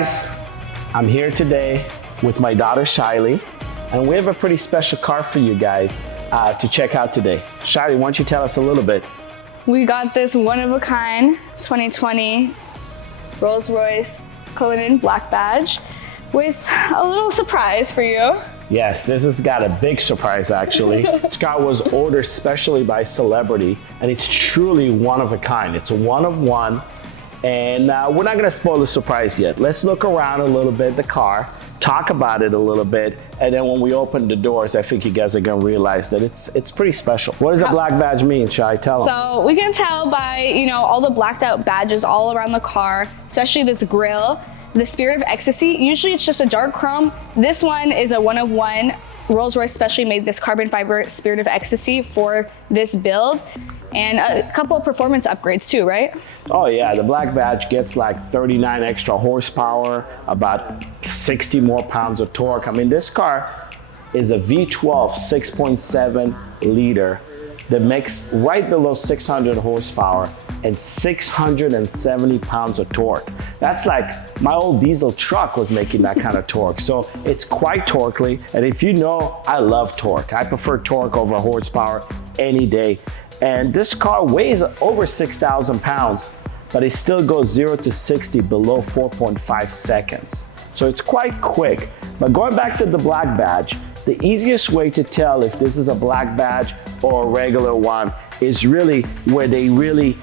guys, I'm here today with my daughter Shailee, and we have a pretty special car for you guys to check out today. Shailee, why don't you tell us a little bit? We got this one-of-a-kind 2020 Royce Cullinan black badge with a little surprise for you. Yes, this has got a big surprise actually. This car was ordered specially by celebrity, and it's truly one of a kind. It's a one of one, and we're not gonna spoil the surprise yet. Let's look around a little bit, the car, talk about it a little bit, and then when we open the doors, I think you guys are gonna realize that it's pretty special. What does a black badge mean, Shai? Tell them. So we can tell by, all the blacked out badges all around the car, especially this grille. The Spirit of Ecstasy, usually it's just a dark chrome. This one is a one of one. Rolls-Royce specially made this carbon fiber Spirit of Ecstasy for this build. And a couple of performance upgrades too, right? Oh yeah, the black badge gets like 39 extra horsepower, about 60 more pounds of torque. I mean, this car is a V12 6.7 liter that makes right below 600 horsepower and 670 pounds of torque. That's like my old diesel truck was making that kind of torque. So it's quite torquely. And if you know, I love torque. I prefer torque over horsepower any day. And this car weighs over 6,000 pounds, but it still goes 0 to 60 below 4.5 seconds. So it's quite quick. But going back to the black badge, the easiest way to tell if this is a black badge or a regular one is really where they really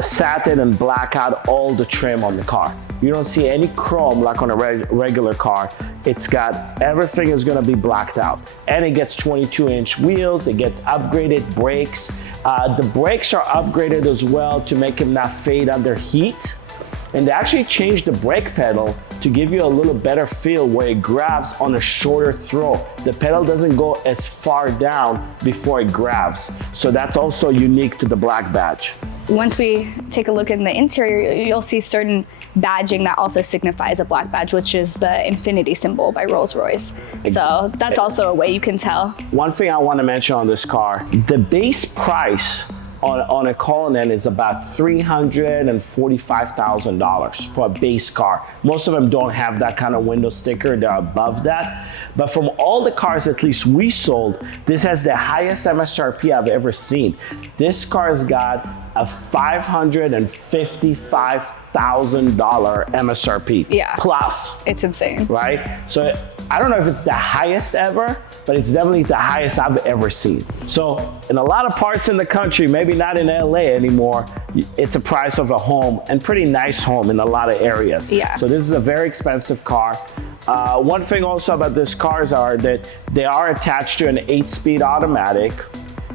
satin and black out all the trim on the car. You don't see any chrome like on a regular car. It's got, everything is gonna be blacked out. And it gets 22-inch wheels, it gets upgraded brakes. The brakes are upgraded as well to make them not fade under heat. And they actually changed the brake pedal to give you a little better feel where it grabs on a shorter throw. The pedal doesn't go as far down before it grabs. So that's also unique to the black badge. Once we take a look in the interior, you'll see certain badging that also signifies a black badge, which is the infinity symbol by Rolls-Royce. So that's also a way you can tell. One thing I want to mention on this car, the base price on a Cullinan is about $345,000 for a base car. Most of them don't have that kind of window sticker, they're above that. But from all the cars, at least we sold, this has the highest MSRP I've ever seen. This car has got a $555,000 MSRP. Yeah. Plus. It's insane. Right? So I don't know if it's the highest ever, but it's definitely the highest I've ever seen. So in a lot of parts in the country, maybe not in LA anymore, it's a price of a home, and pretty nice home in a lot of areas. Yeah. So this is a very expensive car. One thing also about these cars are that they are attached to an 8-speed automatic.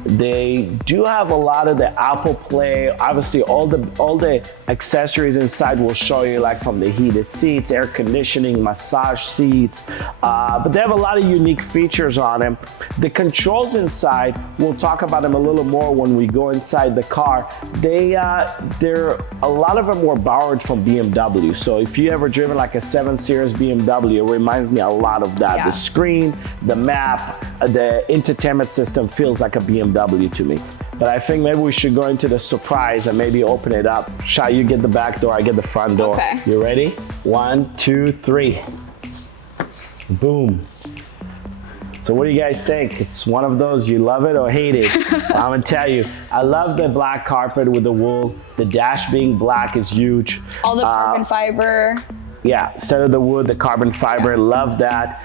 They do have a lot of the Apple Play. Obviously, all the accessories inside will show you, like from the heated seats, air conditioning, massage seats. But they have a lot of unique features on them. The controls inside, we'll talk about them a little more when we go inside the car. A lot of them were borrowed from BMW. So if you ever driven like a 7 Series BMW, it reminds me a lot of that. Yeah. The screen, the map, the entertainment system feels like a BMW to me. But I think maybe we should go into the surprise and maybe open it up. Shai, you get the back door, I get the front door. Okay. You ready? 1, 2, 3. Boom. So what do you guys think? It's one of those, you love it or hate it. I'm gonna tell you, I love the black carpet with the wool. The dash being black is huge. All the carbon fiber. Yeah, instead of the wood, the carbon fiber, love that.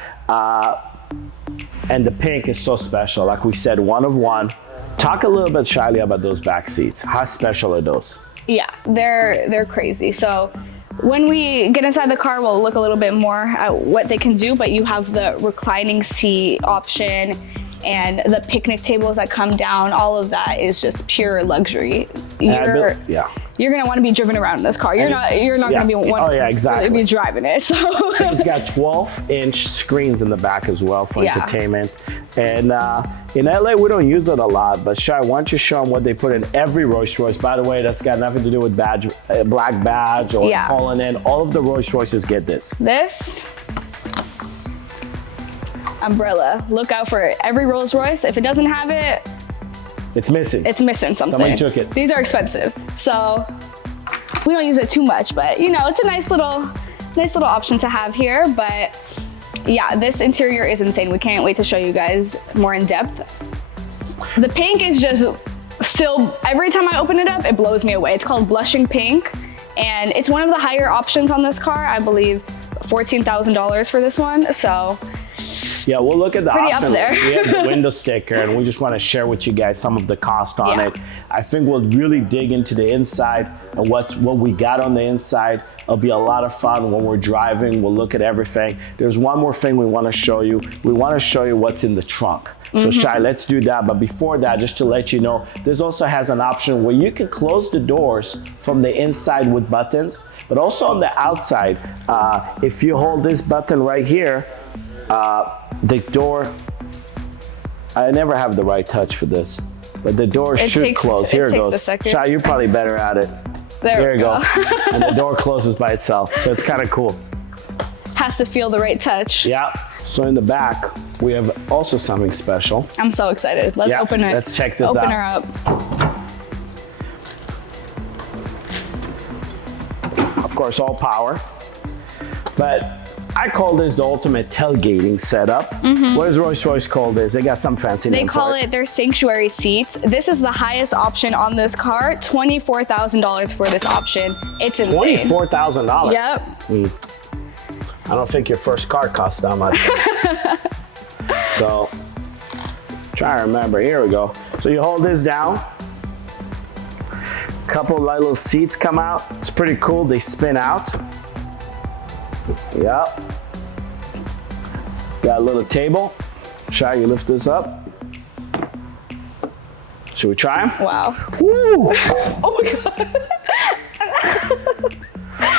And the pink is so special. Like we said, one of one. Talk a little bit, Shailee, about those back seats. How special are those? Yeah, they're crazy. So when we get inside the car, we'll look a little bit more at what they can do, but you have the reclining seat option and the picnic tables that come down. All of that is just pure luxury. You're gonna want to be driven around in this car. You're not gonna be be driving it. So it's got 12-inch screens in the back as well for entertainment. And in LA, we don't use it a lot, but Shai, why don't you show them what they put in every Rolls-Royce? By the way, that's got nothing to do with black badge or Cullinan. All of the Rolls-Royces get this. This umbrella. Look out for it. Every Rolls-Royce, if it doesn't have it, it's missing. It's missing something. Somebody took it. These are expensive. So we don't use it too much, but it's a nice little nice little option to have here. But yeah, this interior is insane. We can't wait to show you guys more in depth. The pink is just still, every time I open it up, it blows me away. It's called blushing pink, and it's one of the higher options on this car. I believe $14,000 for this one. So yeah, we'll look at the pretty option. up there. We have the window sticker, and we just want to share with you guys some of the cost on it. I think we'll really dig into the inside and what we got on the inside. It'll be a lot of fun when we're driving. We'll look at everything. There's one more thing we want to show you. We want to show you what's in the trunk. So Shai, let's do that. But before that, just to let you know, this also has an option where you can close the doors from the inside with buttons, but also on the outside. If you hold this button right here, the door, I never have the right touch for this, but the door should close. Here it goes. Shai, you're probably better at it. There you go. And the door closes by itself. So it's kind of cool. Has to feel the right touch. Yeah. So in the back, we have also something special. I'm so excited. Let's open it. Let's check this out. Open her up. Of course, all power. But I call this the ultimate tailgating setup. What does Rolls-Royce call this? They got some fancy name. They call it their sanctuary seats. This is the highest option on this car. $24,000 for this option. It's insane. $24,000. Yep. I don't think your first car cost that much. So, try to remember. Here we go. So you hold this down. Couple of little seats come out. It's pretty cool. They spin out. Yep. Got a little table. Shai, you lift this up. Should we try them? Wow. Woo! Oh my God.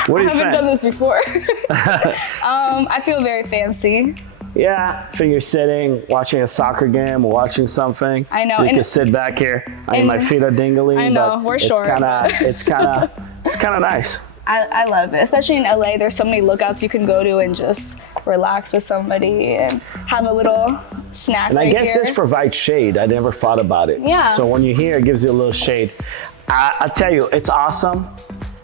What do you I haven't think? done this before. I feel very fancy. Yeah, I think you're sitting, watching a soccer game or watching something. I know. You can sit back here. I mean, my feet are dingling. I know, but we're short. It's kind of nice. I love it, especially in LA. There's so many lookouts you can go to and just relax with somebody and have a little snack. And I guess this provides shade. I never thought about it. Yeah. So when you're here, it gives you a little shade. I'll tell you, it's awesome.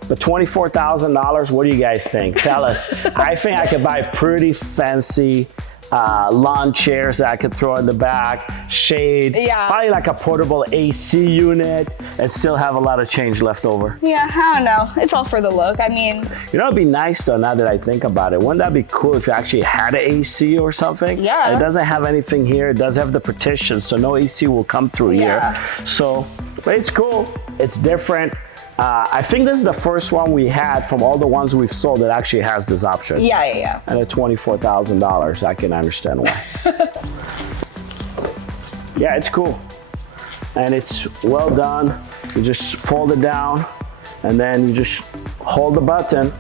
But $24,000, what do you guys think? Tell us. I think I could buy pretty fancy lawn chairs that I could throw in the back, shade, probably like a portable AC unit, and still have a lot of change left over. Yeah, I don't know. It's all for the look. I mean, you know, it'd be nice though, now that I think about it. Wouldn't that be cool if you actually had an AC or something? Yeah. It doesn't have anything here. It does have the partition, so no AC will come through here. So, but it's cool. It's different. I think this is the first one we had from all the ones we've sold that actually has this option. Yeah. And at $24,000, I can understand why. Yeah, it's cool. And it's well done. You just fold it down and then you just hold the button.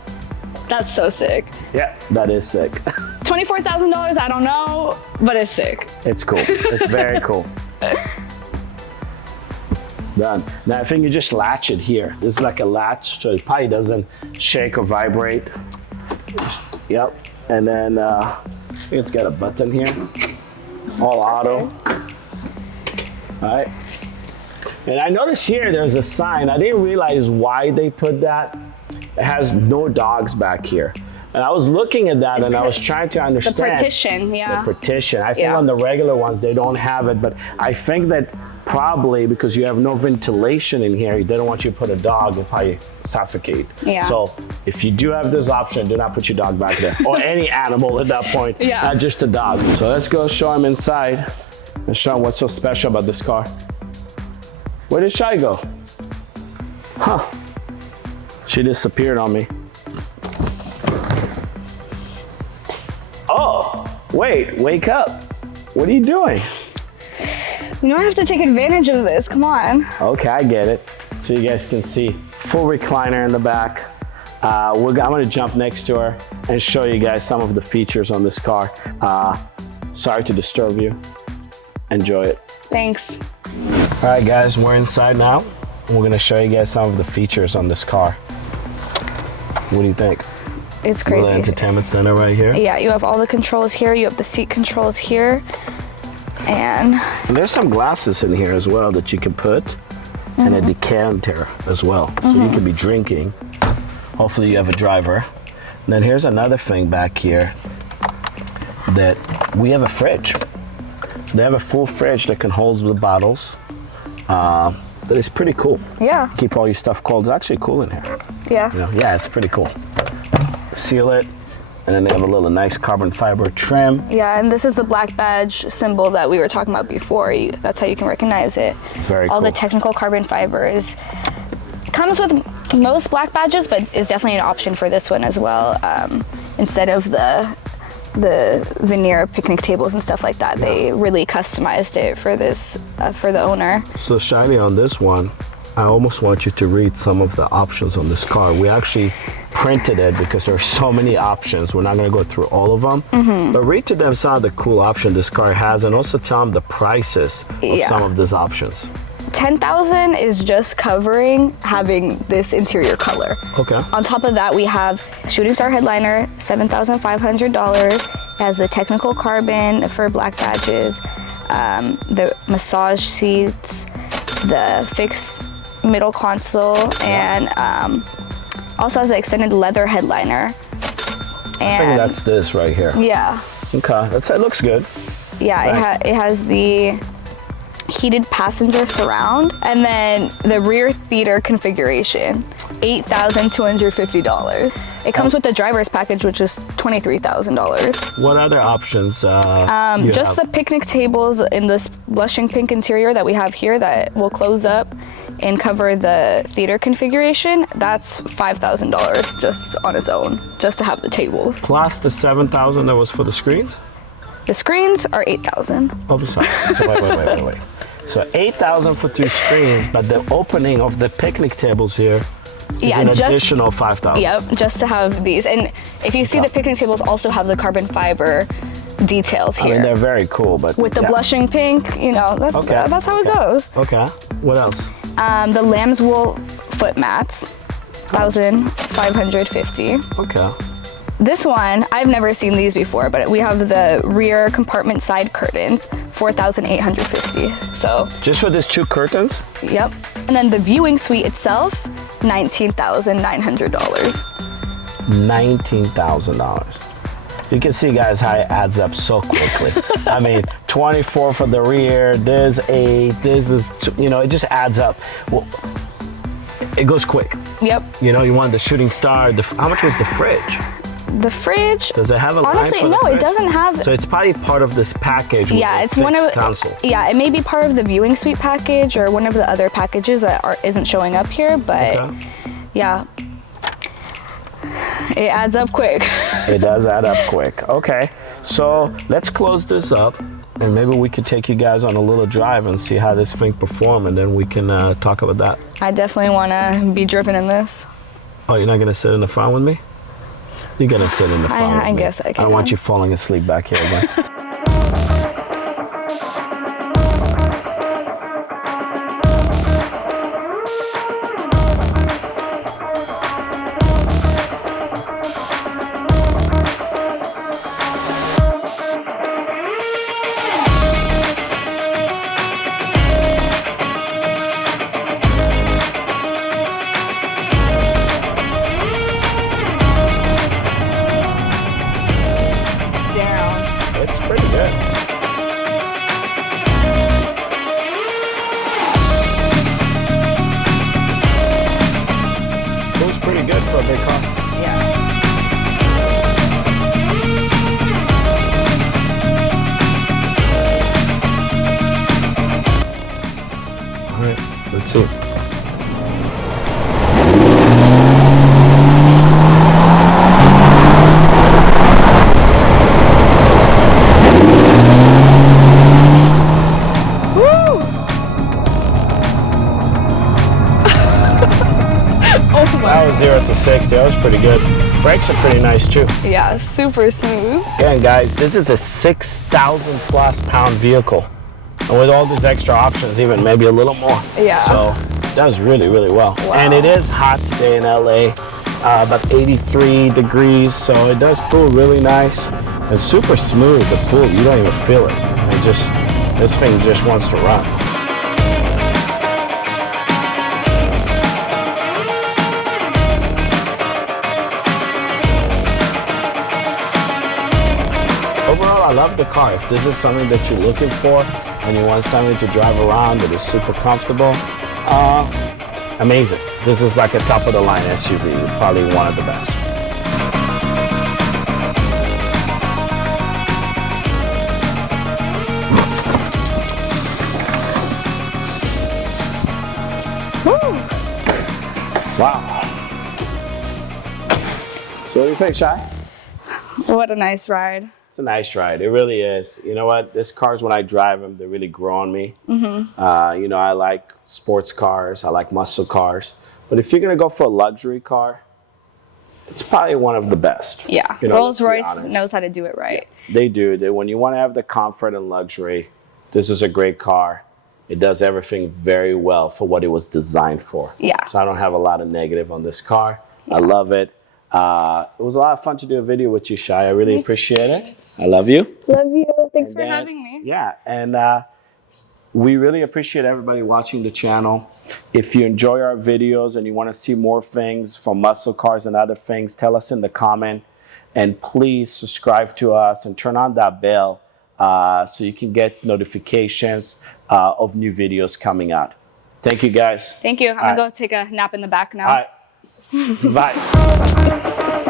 That's so sick. Yeah, that is sick. $24,000, I don't know, but it's sick. It's cool. It's very cool. Done. Now I think you just latch it here. This is like a latch, so it probably doesn't shake or vibrate. Yep. And then it's got a button here. All auto. All right. And I noticed here there's a sign. I didn't realize why they put that. It has no dogs back here. And I was looking at that and I was trying to understand. The partition, yeah. The partition. I think on the regular ones, they don't have it, but I think that probably because you have no ventilation in here, they don't want you to put a dog, it'll probably suffocate. Yeah. So if you do have this option, do not put your dog back there. Or any animal at that point, not just a dog. So let's go show him inside and show him what's so special about this car. Where did Shai go? Huh. She disappeared on me. Oh, wake up. What are you doing? You know, I have to take advantage of this, come on. Okay, I get it. So you guys can see, full recliner in the back. I'm gonna jump next to her and show you guys some of the features on this car. Sorry to disturb you. Enjoy it. Thanks. All right guys, we're inside now. And we're gonna show you guys some of the features on this car. What do you think? It's crazy. Little entertainment center right here. Yeah, you have all the controls here. You have the seat controls here. And there's some glasses in here as well that you can put, and a decanter as well. So you can be drinking. Hopefully you have a driver. And then here's another thing back here that we have a fridge. They have a full fridge that can hold the bottles. That is pretty cool. Yeah. Keep all your stuff cold. It's actually cool in here. Yeah. You know, yeah, it's pretty cool. Seal it, and then they have a little nice carbon fiber trim. Yeah, and this is the black badge symbol that we were talking about before. That's how you can recognize it. Very cool. All the technical carbon fibers. Comes with most black badges, but is definitely an option for this one as well. Instead of the veneer picnic tables and stuff like that, they really customized it for this for the owner. So Shailee, on this one, I almost want you to read some of the options on this car. We actually printed it because there are so many options. We're not going to go through all of them, but read to them some of the cool options this car has, and also tell them the prices of some of these options. $10,000 is just covering having this interior color. Okay. On top of that, we have Shooting Star headliner, $7,500. It has the technical carbon for black badges, the massage seats, the fixed middle console, and also has the extended leather headliner. And I think that's this right here. yeah, Okay, that looks good. yeah, Right. it has the heated passenger surround, and then the rear theater configuration, $8,250. It comes with the driver's package, which is $23,000. What other options? Just the picnic tables in this blushing pink interior that we have here that will close up and cover the theater configuration. That's $5,000 just on its own, just to have the tables. Plus the $7,000 that was for the screens. The screens are $8,000. Oh, sorry. So wait. So $8,000 for 2 screens, but the opening of the picnic tables here is an additional $5,000. Yep, just to have these. And if you see the picnic tables also have the carbon fiber details here. I mean, they're very cool, but with the blushing pink, you know, that's how it goes. Okay. What else? The lamb's wool foot mats, $1,550. Okay. This one, I've never seen these before, but we have the rear compartment side curtains, $4,850. So just for these 2 curtains? yep. And then the viewing suite itself, $19,900. $19,000. You can see, guys, how it adds up so quickly. I mean, 24 for the rear, there's 8, this is, you know, it just adds up. Well, it goes quick. Yep. You know, you want the Shooting Star. How much was the fridge? The fridge. Does it have a line honestly, for the no, fridge? it doesn't have. So it's probably part of this package. Yeah, it's one of. Console. Yeah, it may be part of the viewing suite package or one of the other packages that isn't showing up here, but yeah, it adds up quick. It does add up quick. Okay, so let's close this up, and maybe we could take you guys on a little drive and see how this thing performs, and then we can talk about that. I definitely want to be driven in this. Oh, you're not gonna sit in the front with me? You're gonna sit in the front with me. I guess I can. I don't want you falling asleep back here again. It's pretty good. Feels pretty good for a big car. Yeah. All right, let's see. That was 0 to 60. That was pretty good. Brakes are pretty nice too. Yeah, super smooth. Again, guys, this is a 6,000 plus pound vehicle, and with all these extra options, even maybe a little more. Yeah. So it does really, really well. Wow. And it is hot today in LA, about 83 degrees. So it does pool really nice and super smooth. The pool, you don't even feel it. This thing just wants to run. I love the car. If this is something that you're looking for and you want something to drive around that is super comfortable, amazing. This is like a top of the line SUV, probably one of the best. Wow. So what do you think, Shai? What a nice ride. It's a nice ride. It really is. You know what? These cars, when I drive them, they really grow on me. You know, I like sports cars. I like muscle cars. But if you're going to go for a luxury car, it's probably one of the best. Yeah. You know, Rolls-Royce knows how to do it right. Yeah, they do. When you want to have the comfort and luxury, this is a great car. It does everything very well for what it was designed for. Yeah. So I don't have a lot of negative on this car. Yeah. I love it. It was a lot of fun to do a video with you, Shai. I really appreciate it. I love you. Love you. Thanks for having me. Yeah, and we really appreciate everybody watching the channel. If you enjoy our videos and you want to see more things from muscle cars and other things, tell us in the comment. And please subscribe to us and turn on that bell so you can get notifications of new videos coming out. Thank you, guys. Thank you. I'm going to go take a nap in the back now. All right. Bye.